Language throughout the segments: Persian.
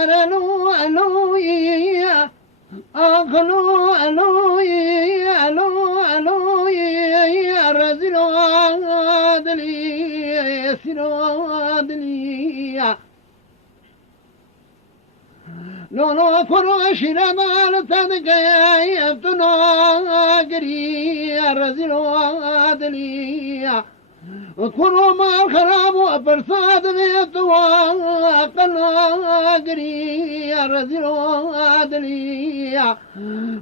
ورلو ألو يا أخلو ألو يا ألو ألو يا رزلو عادلي سلو عادلي لو لو كرو شرنا لتدك يا يبتنا قري رزلو عادلي كرو ما الخراب وبرصاد بيتوا قلنا قري رزلو عادلي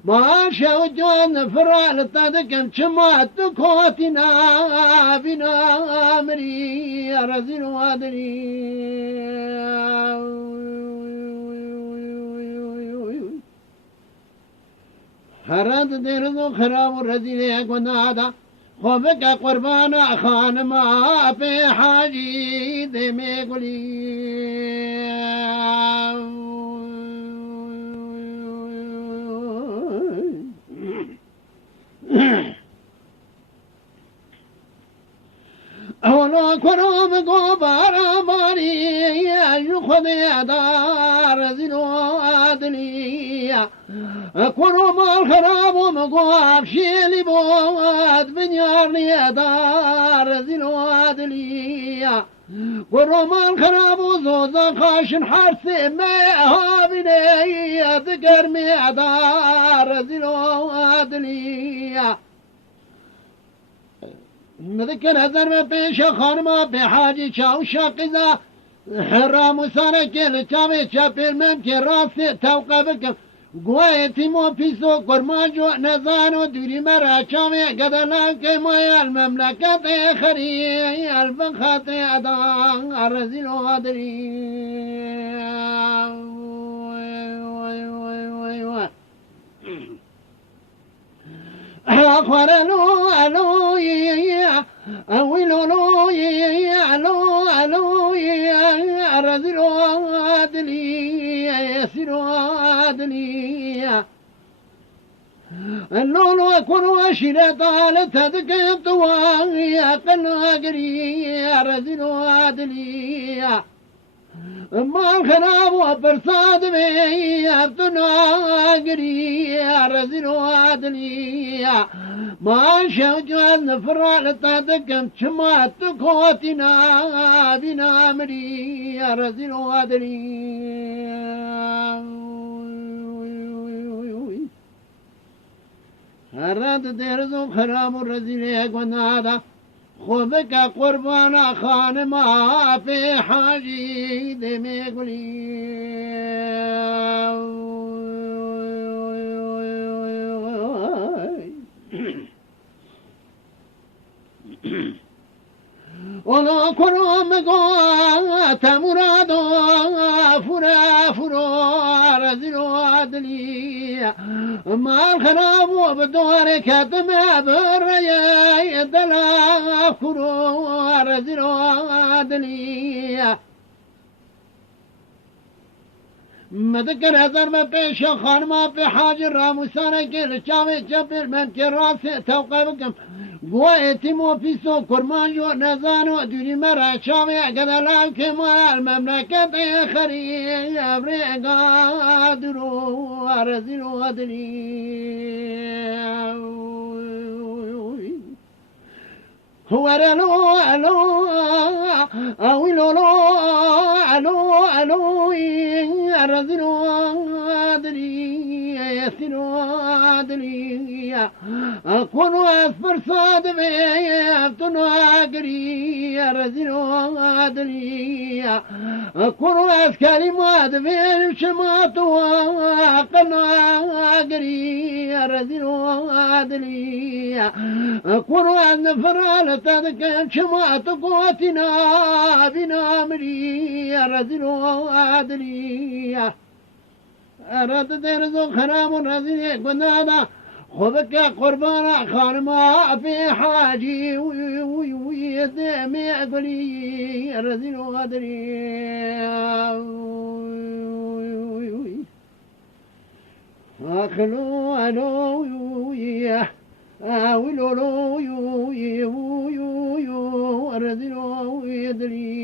ما شوجون فرع لتدك شمعت كوتنا بنا مري رزلو عادلي هرد درزو خراب رزيل گنادا خوبك قربان خان ما في حاجي دمي قولي أولو كروم قبار ماري خذي دار زلو عدلي كروم الخراب ومقواب شيلي بود بنيارني دار زلو عدلي كروم الخراب وزوزا خاشن حرسي ما بني ذكر مي دار زلو عدلي مذكر هذر میں پیش خانمہ بے حاجی چاو شاقزہ حرام سارکل چاوے چاپیر مم کے راستے توقع بکم گوائے تیمو پیسو قرمان جو نزانو دوری مرا چاوے قدرنا کے مایا المملکت خری البخات ادان رزیل و عدری أخبر ألو ألو يا أولو لو يا ألو ألو يا رزلو عدلي يسيرو عدلي اللولو أكون أشيرة على تذكر طواني أقل أجري رزلو عدلي ما الخراب وبرصاد بي أبتنا قري رزل وعدلي ما شوجوا النفر لتدكم شمعت كوتنا بنا مري رزل وعدلي هرد درزو خراب الرزل يكون هذا خوبك قربان خان ما في حاجي دمي قولي ولا كرم قوات مرادو فرا فرا رزل عدلي ما الخراب وبدور كتم بريا دلا فرا رزل عدلي مذكر هذر में पेश खानमा पे हाजिर रामुसाना के लचावे चपेर में के रात से तौक़ब गोए तिमो पिसो कुर्बान जो नजानो दुरी मरा चावे गदला के माल ममलकत खरी अबरेगा दुरो अरजिलो अदनी هو ألو ألو أولو ألو ألو الرزل عدلي يسر عدلي أكون أسفر صادمي أبتن أقري الرزل عدلي أكون أسكالي مادمي شمات وأقن أقري الرزل عدلي أكون أنفر تذكر شمعت قوتنا بنا مري رزل عدلي أرد درزو خرام رزل قنادا خذك قربان خارما في حاجي ويدمي قلي رزل عدلي أخلو ألو يا أولو يو يو يو يو رزلو يدري